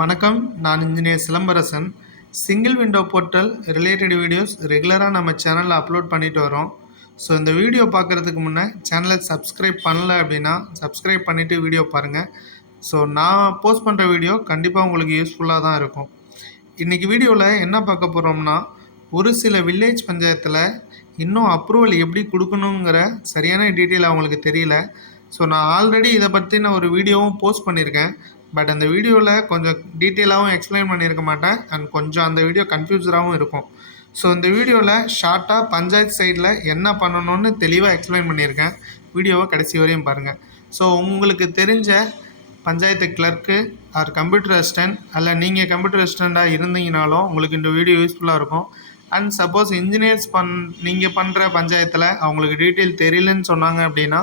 வணக்கம். நான் engineer Silambarasan. Single window portal related videos ரெகுலராக நம்ம சேனலில் அப்லோட் பண்ணிட்டு வரோம். ஸோ இந்த வீடியோ பார்க்குறதுக்கு முன்னே சேனலை சப்ஸ்கிரைப் பண்ணல அப்படின்னா சப்ஸ்கிரைப் பண்ணிவிட்டு வீடியோ பாருங்கள். ஸோ நான் போஸ்ட் பண்ணுற வீடியோ கண்டிப்பாக உங்களுக்கு யூஸ்ஃபுல்லாக தான் இருக்கும். இன்றைக்கி வீடியோவில் என்ன பார்க்க போகிறோம்னா, ஒரு சில வில்லேஜ் பஞ்சாயத்தில் இன்னும் அப்ரூவல் எப்படி கொடுக்கணுங்கிற சரியான டீட்டெயில் அவங்களுக்கு தெரியல. ஸோ நான் ஆல்ரெடி இதை பற்றின ஒரு வீடியோவும் போஸ்ட் பண்ணியிருக்கேன். பட் அந்த வீடியோவில் கொஞ்சம் டீட்டெயிலாகவும் எக்ஸ்பிளைன் பண்ணியிருக்க மாட்டேன் அண்ட் கொஞ்சம் அந்த வீடியோ கன்ஃபியூஸராகவும் இருக்கும். ஸோ இந்த வீடியோவில் ஷார்ட்டாக பஞ்சாயத்து சைடில் என்ன பண்ணணும்னு தெளிவாக எக்ஸ்பிளைன் பண்ணியிருக்கேன். வீடியோவை கடைசி வரையும் பாருங்கள். ஸோ உங்களுக்கு தெரிஞ்ச panchayat clerk R computer assistant அல்ல நீங்கள் கம்ப்யூட்டர் அசிஸ்டண்ட்டாக இருந்தீங்கனாலும் உங்களுக்கு இந்த வீடியோ யூஸ்ஃபுல்லாக இருக்கும். அண்ட் சப்போஸ் இன்ஜினியர்ஸ் நீங்கள் பண்ணுற பஞ்சாயத்தில் அவங்களுக்கு டீட்டெயில் தெரியலன்னு சொன்னாங்க அப்படின்னா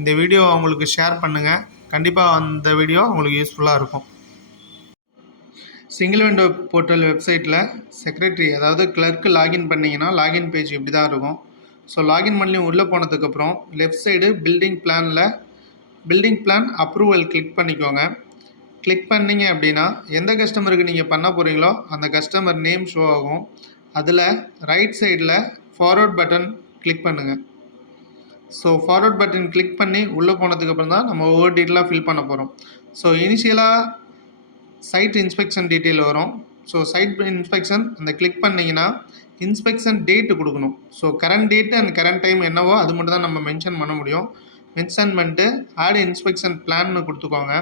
இந்த வீடியோ அவங்களுக்கு ஷேர் பண்ணுங்கள். கண்டிப்பாக அந்த வீடியோ உங்களுக்கு யூஸ்ஃபுல்லாக இருக்கும். சிங்கிள் விண்டோ போர்ட்டல் வெப்சைட்டில் செக்ரட்டரி அதாவது கிளர்க்கு லாகின் பண்ணிங்கன்னா லாகின் பேஜ் இப்படி தான் இருக்கும். ஸோ லாகின் பண்ணி உள்ளே போனதுக்கப்புறம் left side building plan approval click பண்ணிக்கோங்க. கிளிக் பண்ணிங்க அப்படின்னா எந்த கஸ்டமருக்கு நீங்கள் பண்ண போகிறீங்களோ அந்த கஸ்டமர் நேம் ஷோ ஆகும். அதில் ரைட் சைடில் ஃபார்வர்ட் பட்டன் கிளிக் பண்ணுங்கள். ஸோ ஃபார்வர்ட் பட்டன் கிளிக் பண்ணி உள்ளே போனதுக்கப்புறம் தான் நம்ம ஒவ்வொரு டீட்டெயிலாக ஃபில் பண்ண போகிறோம். ஸோ இனிஷியலாக சைட் இன்ஸ்பெக்ஷன் டீட்டெயில் வரும். ஸோ சைட் இன்ஸ்பெக்ஷன் அந்த கிளிக் பண்ணிங்கன்னா இன்ஸ்பெக்ஷன் டேட்டு கொடுக்கணும். So current date and current time என்னவோ அது மட்டும் தான் நம்ம மென்ஷன் பண்ண முடியும். மென்ஷன் பண்ணிட்டு ஆட் இன்ஸ்பெக்ஷன் பிளான்னு கொடுத்துக்கோங்க.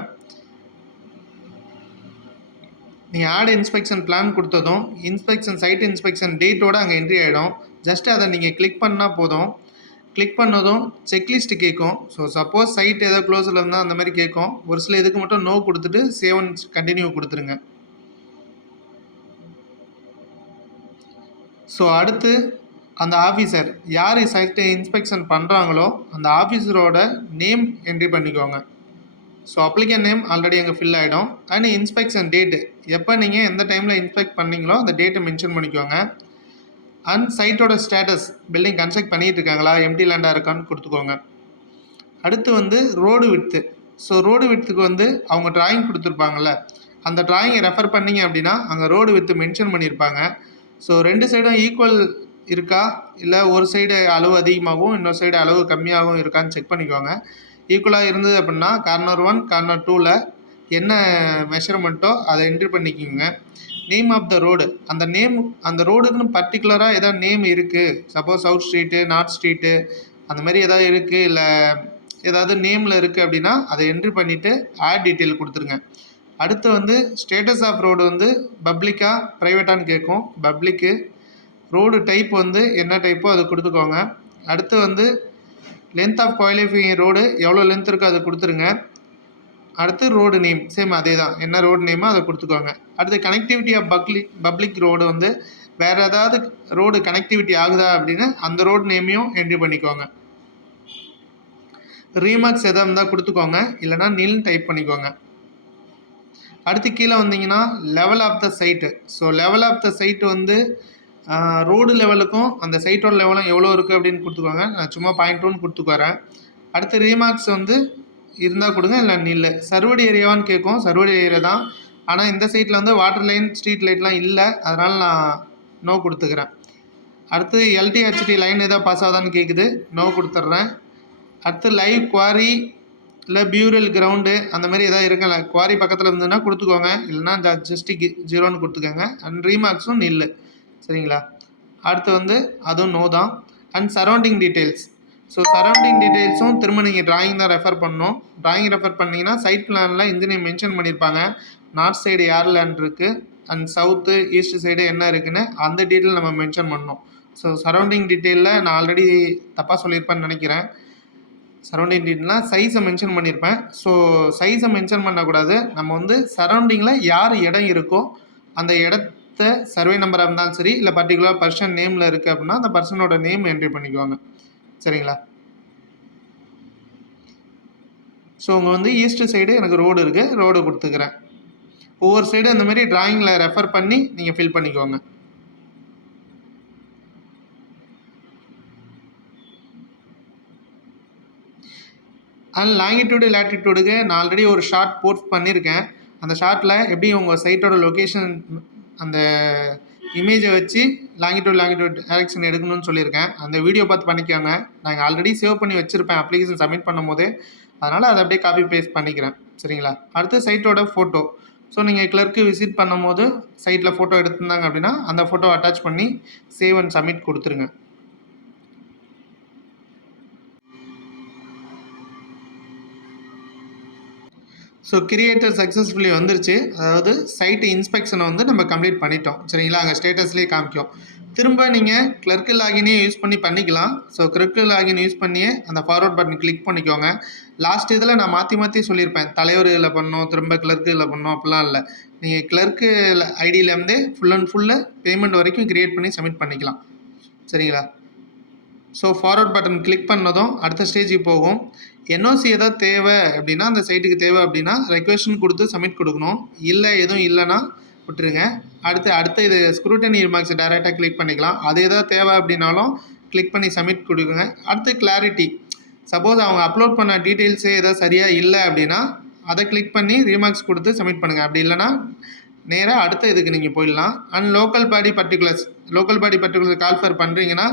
நீங்கள் ஆட் இன்ஸ்பெக்ஷன் பிளான் கொடுத்ததும் சைட் இன்ஸ்பெக்ஷன் டேட்டோடு அங்கே என்ட்ரி ஆகிடும். ஜஸ்ட் அதை நீங்கள் கிளிக் பண்ணால் போதும். கிளிக் பண்ணதும் செக்லிஸ்ட்டு கேட்கும். ஸோ சப்போஸ் சைட் ஏதோ க்ளோஸில் இருந்தால் அந்த மாதிரி கேட்கும். ஒரு சில இதுக்கு மட்டும் நோ கொடுத்துட்டு சேவ் அண்ட் கண்டினியூ கொடுத்துருங்க. ஸோ அடுத்து அந்த ஆஃபீஸர் யார் சைட்டை இன்ஸ்பெக்ஷன் பண்ணுறாங்களோ அந்த ஆஃபீஸரோட நேம் என்ட்ரி பண்ணிக்கோங்க. ஸோ அப்ளிகேஷன் நேம் ஆல்ரெடி அங்கே ஃபில் ஆகிடும். அண்ட் இன்ஸ்பெக்ஷன் டேட்டு எப்போ நீங்கள் எந்த டைமில் இன்ஸ்பெக்ட் பண்ணீங்களோ அந்த டேட்டை மென்ஷன் பண்ணிக்கோங்க. அண்ட் சைட்டோட ஸ்டேட்டஸ் பில்டிங் கன்ஸ்ட்ரக்ட் பண்ணிகிட்டு இருக்காங்களா எம்டி லேண்டாக இருக்கான்னு கொடுத்துக்கோங்க. அடுத்து ரோடு விட்த்து. ஸோ ரோடு விட்த்துக்கு அவங்க டிராயிங் கொடுத்துருப்பாங்கள்ல அந்த டிராயிங்கை ரெஃபர் பண்ணிங்க அப்படின்னா அங்கே ரோடு விட்த்து மென்ஷன் பண்ணியிருப்பாங்க. ஸோ ரெண்டு சைடும் ஈக்குவல் இருக்கா இல்லை ஒரு சைடு அளவு அதிகமாகவும் இன்னொரு சைடு அளவு கம்மியாகவும் இருக்கான்னு செக் பண்ணிக்கோங்க. ஈக்குவலாக இருந்தது அப்படின்னா கார்னர் 1 கார்னர் 2ல் என்ன மெஷர்மெண்ட்டோ அதை என்ட்ரி பண்ணிக்கோங்க. நேம் ஆஃப் த ரோடு அந்த ரோடுக்குன்னு பர்டிகுலராக ஏதாவது நேம் இருக்குது. Suppose south street north street அந்த மாதிரி ஏதாவது இருக்குது இல்லை ஏதாவது நேமில் இருக்குது அப்படின்னா அதை என்ட்ரி பண்ணிவிட்டு ஆட் டீட்டெயில் கொடுத்துருங்க. அடுத்து ஸ்டேட்டஸ் ஆஃப் ரோடு பப்ளிக்காக ப்ரைவேட்டான்னு கேட்கும். பப்ளிக்கு. ரோடு டைப் என்ன டைப்போ அதை கொடுத்துக்கோங்க. அடுத்து லென்த் ஆஃப் குவாலிஃபையிங் ரோடு எவ்வளோ லென்த் இருக்கோ அதை கொடுத்துருங்க. அடுத்து ரோடு நேம் சேம் அதே தான், என்ன ரோடு நேமோ அதை கொடுத்துக்கோங்க. அடுத்து கனெக்டிவிட்டி ஆஃப் பப்ளிக் ரோடு வேறு ஏதாவது ரோடு கனெக்டிவிட்டி ஆகுதா அப்படின்னு அந்த ரோடு நேமையும் என்ட்ரி பண்ணிக்கோங்க. ரீமார்க்ஸ் எதாவது இருந்தால் கொடுத்துக்கோங்க, இல்லைனா நில்னு டைப் பண்ணிக்கோங்க. அடுத்து கீழே வந்தீங்கன்னா level of the site. So level of the site road லெவலுக்கும் அந்த சைட்டோட லெவலும் எவ்வளோ இருக்குது அப்படின்னு கொடுத்துக்கோங்க. நான் சும்மா 0.1 கொடுத்துக்குறேன். அடுத்து ரீமார்க்ஸ் இருந்தால் கொடுங்க, இல்லை நில்லு. சர்வடி ஏரியாவான்னு கேட்கும். சர்வடி ஏரியா தான், ஆனால் இந்த சைட்டில் வாட்டர் லைன் ஸ்ட்ரீட் லைட்லாம் இல்லை, அதனால் நான் நோ கொடுத்துக்கிறேன். அடுத்து எல்டிஹெச்டி லைன் ஏதோ பாஸ் ஆகுதான்னு கேட்குது, நோ கொடுத்துட்றேன். அடுத்து லைவ் குவாரி இல்லை பியூரல் கிரவுண்டு அந்த மாதிரி எதாவது இருக்குல்ல குவாரி பக்கத்தில் இருந்ததுன்னா கொடுத்துக்கோங்க, இல்லைனா ஜஸ்ட்டு 0ன்னு கொடுத்துக்கோங்க. அண்ட் ரீமார்க்ஸும் நில்லு. சரிங்களா? அடுத்து அதுவும் நோ தான். And surrounding details. So surrounding டீட்டெயில்ஸும் திரும்ப நீங்கள் டிராயிங் தான் ரெஃபர் பண்ணணும். டிராயிங் ரெஃபர் பண்ணிங்கன்னா சைட் பிளானில் இன்ஜினியர் மென்ஷன் பண்ணியிருப்பாங்க. நார்த் சைடு யார் லேண்ட் இருக்குது அண்ட் சவுத்து ஈஸ்ட் சைடு என்ன இருக்குதுன்னு அந்த டீட்டெயில் நம்ம மென்ஷன் பண்ணணும். ஸோ சரௌண்டிங் டீட்டெயிலில் நான் ஆல்ரெடி தப்பாக சொல்லியிருப்பேன்னு நினைக்கிறேன். சரௌண்டிங் டீட்டெயில்னால் சைஸை மென்ஷன் பண்ணியிருப்பேன். ஸோ சைஸை மென்ஷன் பண்ணக்கூடாது. நம்ம சரௌண்டிங்கில் யார் இடம் இருக்கோ அந்த இடத்த சர்வே நம்பராக இருந்தாலும் சரி இல்லை பர்டிகுலர் பர்சன் நேமில் இருக்குது அப்படின்னா அந்த பர்சனோட நேம் என்ட்ரி பண்ணிக்குவாங்க. சரிங்களா? ஸோ உங்கள் ஈஸ்ட் சைடு எனக்கு ரோடு இருக்குது, ரோடு கொடுத்துக்கிறேன். ஒவ்வொரு சைடு அந்த மாதிரி டிராயிங்கில் ரெஃபர் பண்ணி நீங்கள் ஃபில் பண்ணிக்கோங்க. அண்ட் லாங்கிடியூடு லேட்டிடியூடுக்கு நான் ஆல்ரெடி ஒரு ஷார்ட் போஸ்ட் பண்ணியிருக்கேன். அந்த ஷார்ட்டில் எப்படி உங்கள் சைட்டோட லொக்கேஷன் அந்த இமேஜை வச்சு லாங்கிடியூட் டைரக்ஷன் எடுக்கணும்னு சொல்லியிருக்கேன். அந்த வீடியோ பார்த்து பண்ணிக்கோங்க. நான் ஆல்ரெடி சேவ் பண்ணி வச்சுருப்பேன் அப்ளிகேஷன் சப்மிட் பண்ணும்போது. அதனால் அதை அப்படியே காப்பி பேஸ்ட் பண்ணிக்கிறேன். சரிங்களா? அடுத்து சைட்டோட ஃபோட்டோ. ஸோ நீங்கள் கிளர்க்கு விசிட் பண்ணும்போது சைட்டில் ஃபோட்டோ எடுத்திருந்தாங்க அப்படின்னா அந்த ஃபோட்டோ அட்டாச் பண்ணி சேவ் அண்ட் சப்மிட் கொடுத்துருங்க. ஸோ கிரியேட்டர் சக்ஸஸ்ஃபுல்லி வந்துருச்சு. அதாவது சைட்டு இன்ஸ்பெக்ஷனை வந்து நம்ம கம்ப்ளீட் பண்ணிட்டோம். சரிங்களா? அங்கே ஸ்டேட்டஸ்லேயே காமிக்கும். திரும்ப நீங்கள் கிளர்க்கு லாகினே யூஸ் பண்ணிக்கலாம். ஸோ கிளர்க்கு லாகின் யூஸ் பண்ணியே அந்த ஃபார்வர்ட் பட்டன் கிளிக் பண்ணிக்கோங்க. லாஸ்ட் இதில் நான் மாற்றி சொல்லியிருப்பேன். தலைவர் இதில் பண்ணோம், திரும்ப கிளர்க்கு இதில் பண்ணோம், அப்படிலாம் இல்லை. நீங்கள் கிளர்க்கு ஐடியிலேருந்தே ஃபுல் அண்ட் ஃபுல்லு பேமெண்ட் வரைக்கும் கிரியேட் பண்ணி சப்மிட் பண்ணிக்கலாம். சரிங்களா? ஸோ ஃபார்வர்ட் பட்டன் கிளிக் பண்ணதும் அடுத்த ஸ்டேஜுக்கு போகும். என்ஓசி ஏதாவது தேவை அப்படின்னா அந்த சைட்டுக்கு தேவை அப்படின்னா ரெக்வெஸ்ட்னு கொடுத்து சப்மிட் கொடுக்கணும். இல்லை எதுவும் இல்லைன்னா விட்டுருங்க. அடுத்த இது ஸ்க்ரூட்டனி ரிமார்க்ஸ் டைரெக்டாக கிளிக் பண்ணிக்கலாம். அது எதாவது தேவை அப்படின்னாலும் கிளிக் பண்ணி சப்மிட் கொடுக்குங்க. அடுத்து கிளாரிட்டி. சப்போஸ் அவங்க அப்லோட் பண்ண டீட்டெயில்ஸே ஏதாவது சரியாக இல்லை அப்படின்னா அதை கிளிக் பண்ணி ரீமார்க்ஸ் கொடுத்து சப்மிட் பண்ணுங்கள். அப்படி இல்லைனா நேராக அடுத்த இதுக்கு நீங்கள் போயிடலாம். And local body particulars call for பண்ணுறீங்கன்னா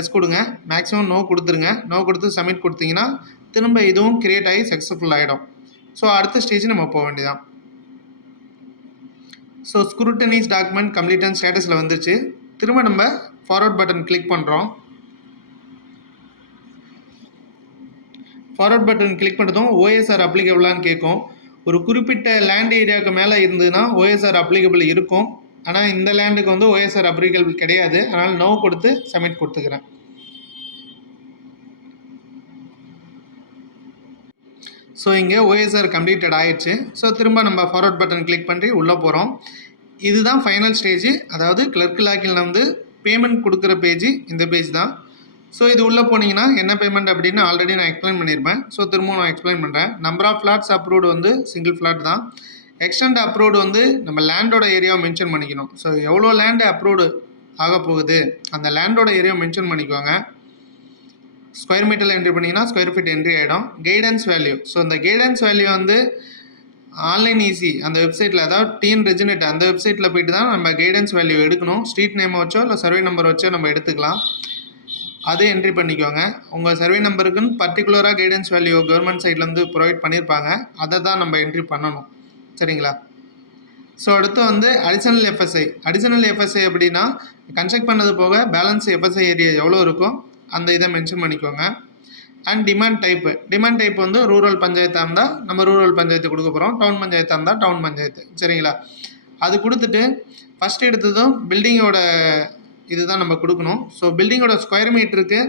எஸ் கொடுங்க. மேக்ஸிமம் நோ கொடுத்துருங்க. நோ கொடுத்து சப்மிட் கொடுத்தீங்கன்னா திரும்ப இதுவும் கிரியேட் ஆகி சக்ஸஸ்ஃபுல் ஆகிடும். ஸோ அடுத்த ஸ்டேஜ் நம்ம போக வேண்டியதான். ஸோ ஸ்க்ரூட்டனிஸ் டாக்குமெண்ட் கம்ப்ளீட் அண்ட் ஸ்டேட்டஸில் வந்துருச்சு. திரும்ப நம்ம ஃபார்வர்ட் பட்டன் கிளிக் பண்ணுறோம். ஃபார்வர்ட் பட்டன் கிளிக் பண்ணதும் ஓஎஸ்ஆர் அப்ளிகபிளான்னு கேட்கும். ஒரு குறிப்பிட்ட லேண்ட் ஏரியாவுக்கு மேலே இருந்ததுன்னா ஓஎஸ்ஆர் அப்ளிகபிள் இருக்கும். ஆனால் இந்த லேண்டுக்கு வந்து ஓஎஸ்ஆர் அப்ளிகபிள் கிடையாது. அதனால் நோ கொடுத்து சப்மிட் கொடுத்துக்கிறேன். ஸோ இங்கே ஓஎஸ்ஆர் கம்ப்ளீட்டட் ஆயிடுச்சு. ஸோ திரும்ப நம்ம ஃபார்வர்ட் பட்டன் கிளிக் பண்ணி உள்ளே போகிறோம். இதுதான் ஃபைனல் ஸ்டேஜ். அதாவது கிளர்க் லாகின்ல வந்து பேமெண்ட் கொடுக்குற பேஜ் இந்த பேஜ் தான். ஸோ இது உள்ளே போனீங்கன்னா என்ன பேமெண்ட் அப்படின்னு ஆல்ரெடி நான் எக்ஸ்பிளைன் பண்ணியிருப்பேன். ஸோ திரும்ப நான் எக்ஸ்பிளைன் பண்ணுறேன். நம்பர் ஆஃப் ஃப்ளாட்ஸ் அப்ரூவ்டு வந்து சிங்கிள் ஃப்ளாட் தான். எக்ஸ்டெண்ட் அப்ரூவ்டு வந்து நம்ம லேண்டோட ஏரியாவை மென்ஷன் பண்ணிக்கணும். ஸோ எவ்வளோ லேண்டு அப்ரூவ்டு ஆக போகுது அந்த லேண்டோட ஏரியாவை மென்ஷன் பண்ணிக்குவாங்க. ஸ்கொயர் மீட்டரில் என்ட்ரி பண்ணிங்கன்னா ஸ்கொயர் ஃபீட் என்ட்ரி ஆகிடும். Guidance value. ஸோ இந்த கைடன்ஸ் வேல்யூ வந்து ஆன்லைன் ஈஸி அந்த வெப்சைட்டில், அதாவது டிஎன் ரெஜினேட் அந்த வெப்சைட்டில் போய்ட்டு தான் நம்ம கைடன்ஸ் வேல்யூ எடுக்கணும். ஸ்ட்ரீட் நேம் வச்சோ இல்லை சர்வே நம்பர் வச்சோ நம்ம எடுத்துக்கலாம். அது என்ட்ரி பண்ணிக்கோங்க. உங்கள் சர்வே நம்பருக்குன்னு பர்டிகுலராக கைடன்ஸ் வேல்யூ கவர்மெண்ட் சைட்லேருந்து ப்ரொவைட் பண்ணியிருப்பாங்க. அதை தான் நம்ம என்ட்ரி பண்ணணும். சரிங்களா? ஸோ அடுத்து வந்து அடிஷனல் எஃப்எஸ்ஐ அப்படின்னா கன்ஸ்ட்ரக்ட் பண்ணது போக பேலன்ஸ் எஃப்எஸ்ஐ ஏரியா எவ்வளோ இருக்கோ அந்த இதை மென்ஷன் பண்ணிக்கோங்க. அண்ட் டிமாண்ட் டைப் வந்து ரூரல் பஞ்சாயத்தாக இருந்தால் நம்ம ரூரல் பஞ்சாயத்து கொடுக்க போகிறோம். டவுன் பஞ்சாயத்தாக இருந்தால் டவுன் பஞ்சாயத்து. சரிங்களா? அது கொடுத்துட்டு ஃபஸ்ட்டு எடுத்ததும் பில்டிங்கோட இது தான் நம்ம கொடுக்கணும். ஸோ பில்டிங்கோட ஸ்கொயர் மீட்டருக்கு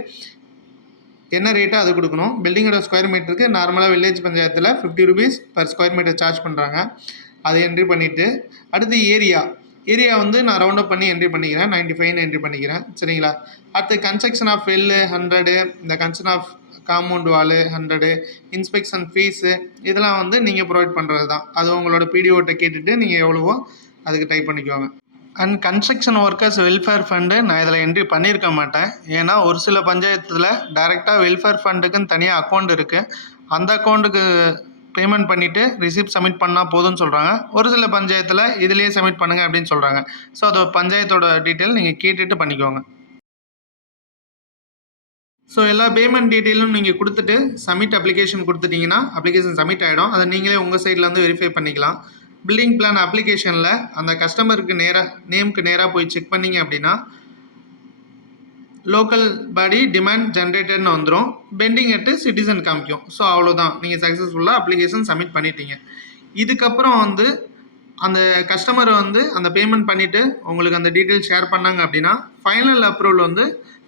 என்ன ரேட்டோ அது கொடுக்கணும். பில்டிங்கோட ஸ்கொயர் மீட்டருக்கு நார்மலாக வில்லேஜ் பஞ்சாயத்தில் 50 rupees per square meter charge பண்ணுறாங்க. அதை என்ட்ரி பண்ணிவிட்டு அடுத்து ஏரியா வந்து நான் ரவுண்ட் அப் பண்ணி என்ட்ரி பண்ணிக்கிறேன். 95 என்ட்ரி பண்ணிக்கிறேன். சரிங்களா? அடுத்து கன்ஸ்ட்ரக்ஷன் ஆஃப் வெல்லு 100, இந்த construction of compound wall 100, inspection fees இதெல்லாம் வந்து நீங்கள் ப்ரொவைட் பண்ணுறது தான். அது உங்களோட பிடிஓட்ட கேட்டுட்டு நீங்கள் எவ்வளவோ அதுக்கு டைப் பண்ணிக்குவாங்க. And construction workers welfare fund நான் இதில் என்ட்ரி பண்ணியிருக்க மாட்டேன். ஏன்னா ஒரு சில பஞ்சாயத்தில் டைரெக்டாக வெல்ஃபேர் ஃபண்டுக்குன்னு தனியாக அக்கௌண்ட் இருக்குது. அந்த அக்கௌண்ட்டுக்கு பேமெண்ட் பண்ணிவிட்டு ரிசிப்ட் சப்மிட் பண்ணால் போதும்னு சொல்கிறாங்க. ஒரு சில பஞ்சாயத்தில் இதிலேயே சப்மிட் பண்ணுங்கள் அப்படின்னு சொல்கிறாங்க. ஸோ அது பஞ்சாயத்தோட டீட்டெயில் நீங்கள் கேட்டுட்டு பண்ணிக்கோங்க. ஸோ எல்லா பேமெண்ட் டீட்டெயிலும் நீங்கள் கொடுத்துட்டு சப்மிட் அப்ளிகேஷன் கொடுத்துட்டிங்கன்னா அப்ளிகேஷன் சப்மிட் ஆகிடும். அதை நீங்களே உங்கள் சைடில் வந்து வெரிஃபை பண்ணிக்கலாம். பில்டிங் பிளான் அப்ளிகேஷனில் அந்த கஸ்டமருக்கு நேமுக்கு நேராக போய் செக் பண்ணிங்க அப்படின்னா லோக்கல் பாடி டிமாண்ட் ஜென்ரேட்டர்னு வந்துடும். பெண்டிங் அட்டு சிட்டிசன் காமிக்கும். ஸோ அவ்வளோதான், நீங்கள் சக்ஸஸ்ஃபுல்லாக அப்ளிகேஷன் சப்மிட் பண்ணிட்டீங்க. இதுக்கப்புறம் வந்து அந்த கஸ்டமர் வந்து அந்த பேமெண்ட் பண்ணிவிட்டு உங்களுக்கு அந்த டீட்டெயில் ஷேர் பண்ணாங்க அப்படின்னா ஃபைனல் அப்ரூவல் வந்து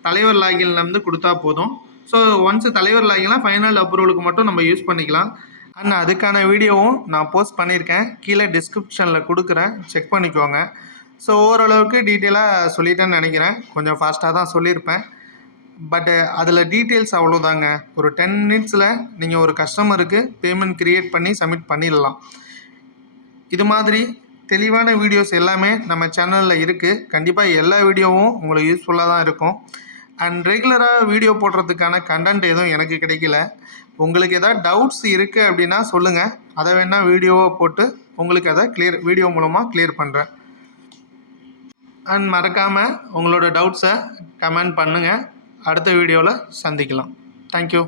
தலைவர் லாகின்லேருந்து கொடுத்தா போதும். ஸோ ஒன்ஸ் தலைவர் லாகின்லாம் ஃபைனல் அப்ரூவலுக்கு மட்டும் நம்ம யூஸ் பண்ணிக்கலாம். அண்ட் அதுக்கான வீடியோவும் நான் போஸ்ட் பண்ணியிருக்கேன். கீழே டிஸ்கிரிப்ஷனில் கொடுக்குறேன், செக் பண்ணிக்கோங்க. ஸோ ஓரளவுக்கு டீட்டெயிலாக சொல்லிட்டேன்னு நினைக்கிறேன். கொஞ்சம் ஃபாஸ்ட்டாக தான் சொல்லியிருப்பேன். பட் அதில் டீட்டெயில்ஸ் அவ்வளோதாங்க. ஒரு 10 minutes நீங்கள் ஒரு கஸ்டமருக்கு பேமெண்ட் க்ரியேட் பண்ணி சப்மிட் பண்ணிடலாம். இது மாதிரி தெளிவான வீடியோஸ் எல்லாமே நம்ம சேனலில் இருக்குது. கண்டிப்பாக எல்லா வீடியோவும் உங்களுக்கு யூஸ்ஃபுல்லாக தான் இருக்கும். அண்ட் ரெகுலராக வீடியோ போடுறதுக்கான கண்டென்ட் எதுவும் எனக்கு கிடைக்கல. உங்களுக்கு எதாவது டவுட்ஸ் இருக்குது அப்படின்னா சொல்லுங்கள். அதை வேணால் வீடியோவை போட்டு உங்களுக்கு அதை வீடியோ மூலமாக கிளியர் பண்ணுறேன். அண்ட் மறக்காமல் உங்களோட டவுட்ஸை கமெண்ட் பண்ணுங்கள். அடுத்த வீடியோவில் சந்திக்கலாம். தேங்க்யூ.